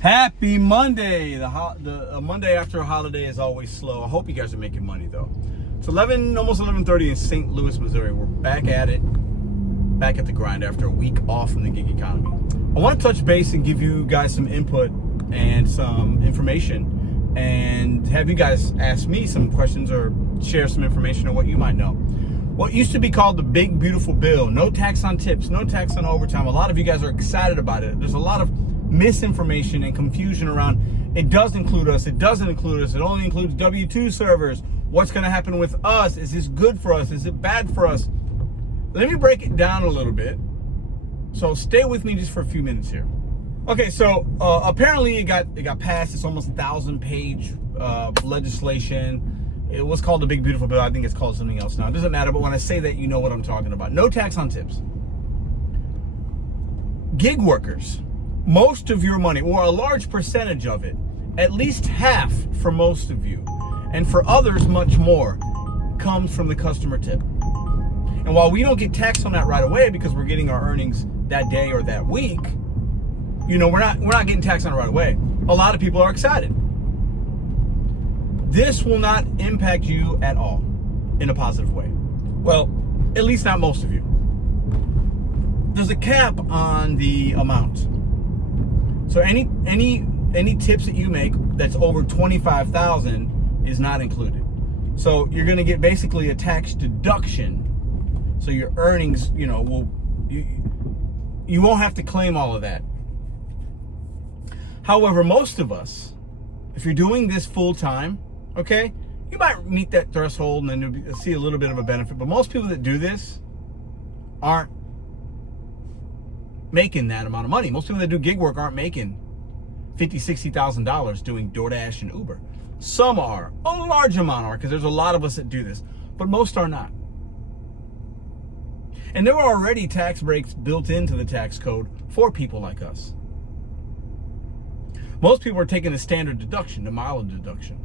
Happy Monday. The Monday after a holiday is always slow. I hope you guys are making money though. It's almost 11:30 in St. Louis, Missouri. We're back at it, back at the grind after a week off from the gig economy. I want to touch base and give you guys some input and some information, and have you guys ask me some questions or share some information on what you might know. What used to be called the big beautiful bill, no tax on tips, no tax on overtime. A lot of you guys are excited about it. There's a lot of misinformation and confusion around it does include us, it doesn't include us, it only includes W-2 servers. What's going to happen with us? Is this good for us? Is it bad for us? Let me break it down a little bit. So stay with me just for a few minutes here. Okay, so apparently it got passed. It's almost 1,000-page legislation. It was called the big beautiful bill. I think it's called something else now. It doesn't matter, but when I say that, you know what I'm talking about. No tax on tips. Gig workers, most of your money, or a large percentage of it, at least half for most of you, and for others much more, comes from the customer tip. And while we don't get taxed on that right away because we're getting our earnings that day or that week, you know, we're not getting taxed on it right away. A lot of people are excited. This will not impact you at all in a positive way. Well, at least not most of you. There's a cap on the amount. So any tips that you make that's over $25,000 is not included. So you're going to get basically a tax deduction. So your earnings, you know, you won't have to claim all of that. However, most of us, if you're doing this full time, okay, you might meet that threshold and then you'll see a little bit of a benefit. But most people that do this aren't making that amount of money. Most people that do gig work aren't making $50,000, $60,000 doing DoorDash and Uber. Some are, a large amount are, because there's a lot of us that do this, but most are not. And there are already tax breaks built into the tax code for people like us. Most people are taking the standard deduction, the mileage deduction,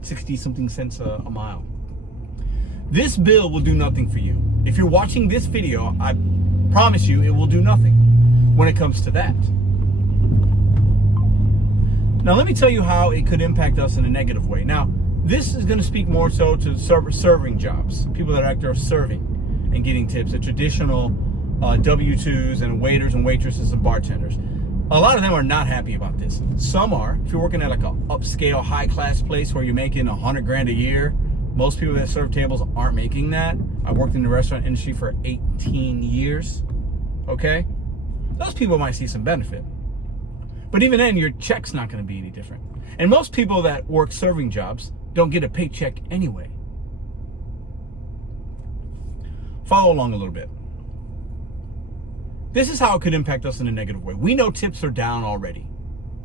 60-something cents a mile. This bill will do nothing for you. If you're watching this video, I promise you it will do nothing when it comes to that. Now let me tell you how it could impact us in a negative way. Now this is going to speak more so to serving jobs, people that are out there serving and getting tips, the traditional W-2s and waiters and waitresses and bartenders. A lot of them are not happy about this. Some are. If you're working at like a upscale high-class place where you're making $100,000 a year, most people that serve tables aren't making that. I worked in the restaurant industry for 18 years, okay? Those people might see some benefit. But even then, your check's not gonna be any different. And most people that work serving jobs don't get a paycheck anyway. Follow along a little bit. This is how it could impact us in a negative way. We know tips are down already,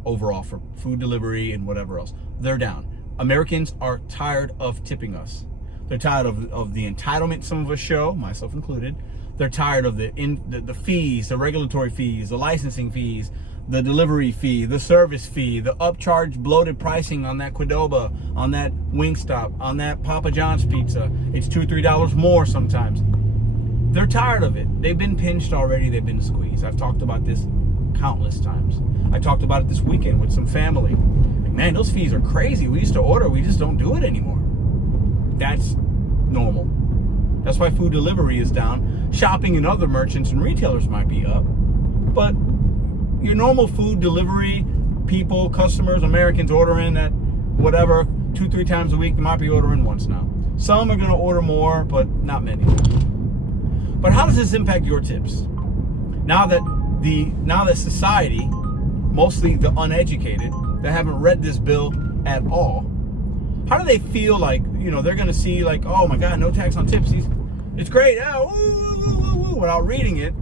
overall, for food delivery and whatever else. They're down. Americans are tired of tipping us. They're tired of the entitlement some of us show, myself included. They're tired of the fees, the regulatory fees, the licensing fees, the delivery fee, the service fee, the upcharged bloated pricing on that Qdoba, on that Wingstop, on that Papa John's pizza. It's $2 or $3 more sometimes. They're tired of it. They've been pinched already. They've been squeezed. I've talked about this countless times. I talked about it this weekend with some family. Like, man, those fees are crazy. We used to order. We just don't do it anymore. That's normal. That's why food delivery is down. Shopping and other merchants and retailers might be up. But your normal food delivery people, customers, Americans ordering at whatever, 2-3 times a week, they might be ordering once now. Some are going to order more, but not many. But how does this impact your tips? Now that society, mostly the uneducated, that haven't read this bill at all, how do they feel like, you know, they're going to see like, oh my God, no tax on tips. It's great. Yeah, without reading it,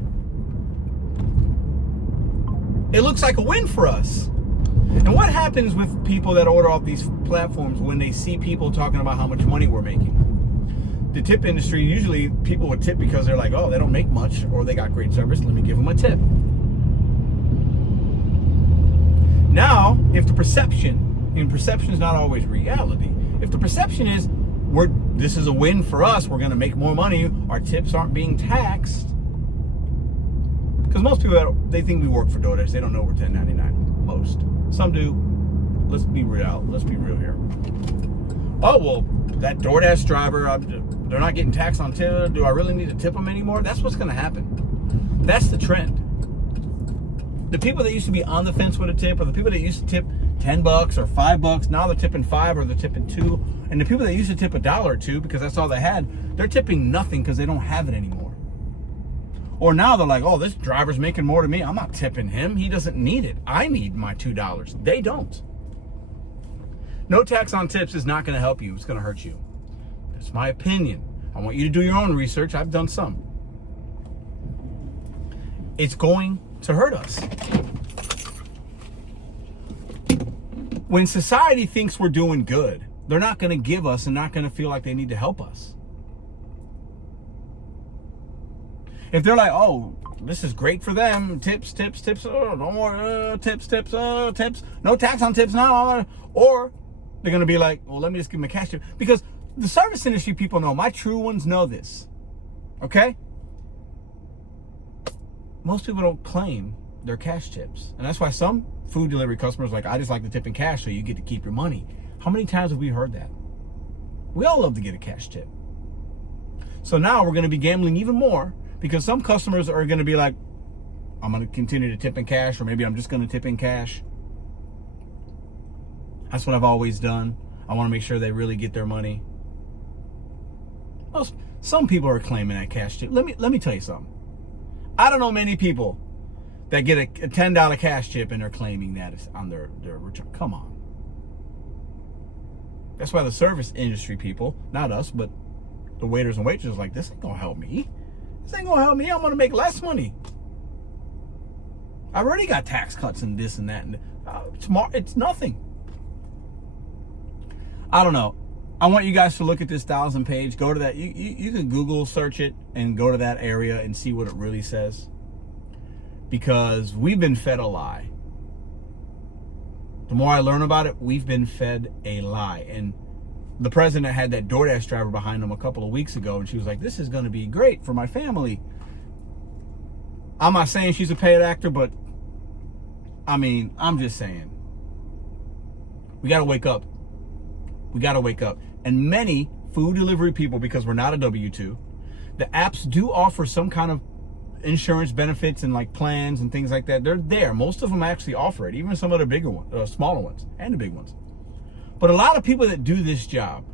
it looks like a win for us. And what happens with people that order off these platforms when they see people talking about how much money we're making? The tip industry, usually people would tip because they're like, oh, they don't make much or they got great service. Let me give them a tip. Now, if the perception, and perception is not always reality, if the perception is this is a win for us, we're going to make more money, our tips aren't being taxed, Because most people, they think we work for DoorDash. They don't know we're 1099. Most. Some do. Let's be real. Let's be real here. Oh, well, that DoorDash driver, they're not getting taxed on tip. Do I really need to tip them anymore? That's what's going to happen. That's the trend. The people that used to be on the fence with a tip, or the people that used to tip $10 or $5, now they're tipping $5 or they're tipping $2. And the people that used to tip $1 or $2 because that's all they had, they're tipping nothing because they don't have it anymore. Or now they're like, oh, this driver's making more than me. I'm not tipping him. He doesn't need it. I need my $2. They don't. No tax on tips is not going to help you. It's going to hurt you. That's my opinion. I want you to do your own research. I've done some. It's going to hurt us. When society thinks we're doing good, they're not going to give us and not going to feel like they need to help us. If they're like, oh, this is great for them, tips, oh, no more tips, no tax on tips now, or they're going to be like, well, let me just give them a cash tip. Because the service industry people know, my true ones know this, okay? Most people don't claim their cash tips. And that's why some food delivery customers are like, I just like to tip in cash so you get to keep your money. How many times have we heard that? We all love to get a cash tip. So now we're going to be gambling even more, because some customers are going to be like, I'm going to continue to tip in cash, or maybe I'm just going to tip in cash. That's what I've always done. I want to make sure they really get their money. Well, some people are claiming that cash tip. Let me tell you something. I don't know many people that get a $10 cash tip and they're claiming that it's on their return. Come on. That's why the service industry people, not us, but the waiters and waitresses are like, this ain't going to help me. This ain't gonna help me. I'm gonna make less money. I've already got tax cuts and this and that, and it's nothing. I don't know. I want you guys to look at this 1,000 page. Go to that. You can Google search it and go to that area and see what it really says. Because we've been fed a lie. The more I learn about it, we've been fed a lie. And the president had that DoorDash driver behind him a couple of weeks ago, and she was like, this is going to be great for my family. I'm not saying she's a paid actor, but I mean, I'm just saying. We got to wake up. We got to wake up. And many food delivery people, because we're not a W-2, the apps do offer some kind of insurance benefits and like plans and things like that. They're there. Most of them actually offer it, even some of the bigger ones, smaller ones, and the big ones. But a lot of people that do this job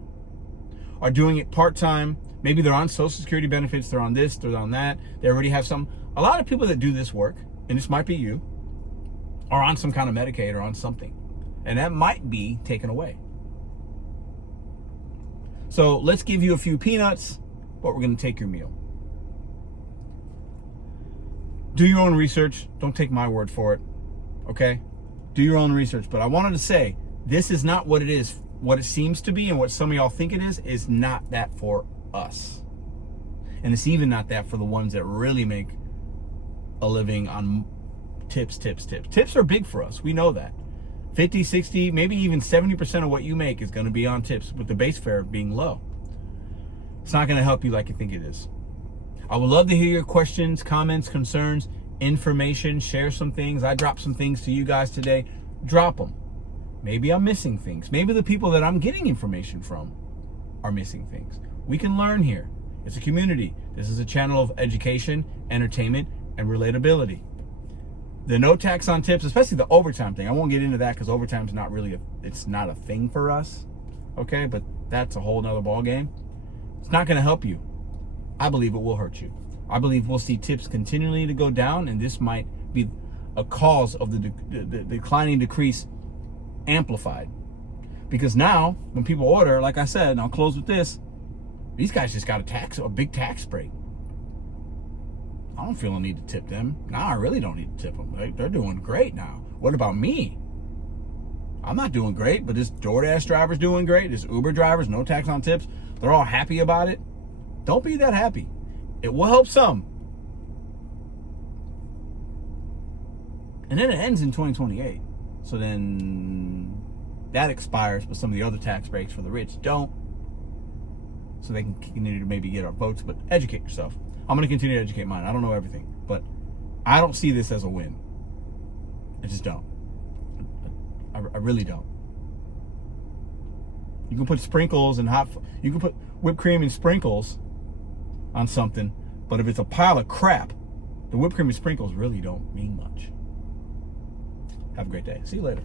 are doing it part-time. Maybe they're on Social Security benefits, they're on this, they're on that. They already have some. A lot of people that do this work, and this might be you, are on some kind of Medicaid or on something. And that might be taken away. So let's give you a few peanuts, but we're going to take your meal. Do your own research. Don't take my word for it, okay? Do your own research. But I wanted to say, this is not what it is. What it seems to be and what some of y'all think it is not that for us. And it's even not that for the ones that really make a living on tips. Tips are big for us. We know that. 50, 60, maybe even 70% of what you make is going to be on tips, with the base fare being low. It's not going to help you like you think it is. I would love to hear your questions, comments, concerns, information. Share some things. I dropped some things to you guys today. Drop them. Maybe I'm missing things. Maybe the people that I'm getting information from are missing things. We can learn here. It's a community. This is a channel of education, entertainment, and relatability. The no tax on tips, especially the overtime thing. I won't get into that because overtime's not really it's not a thing for us. Okay, but that's a whole nother ball game. It's not going to help you. I believe it will hurt you. I believe we'll see tips continually to go down, and this might be a cause of the declining decrease amplified. Because now, when people order, like I said, and I'll close with this, these guys just got a big tax break. I don't feel a need to tip them. Now I really don't need to tip them. They're doing great now. What about me? I'm not doing great, but this DoorDash driver's doing great. This Uber driver's, no tax on tips. They're all happy about it. Don't be that happy. It will help some. And then it ends in 2028. So then that expires, but some of the other tax breaks for the rich don't. So they can continue to maybe get our votes, but educate yourself. I'm going to continue to educate mine. I don't know everything, but I don't see this as a win. I just don't. I really don't. You can put sprinkles and you can put whipped cream and sprinkles on something, but if it's a pile of crap, the whipped cream and sprinkles really don't mean much. Have a great day. See you later.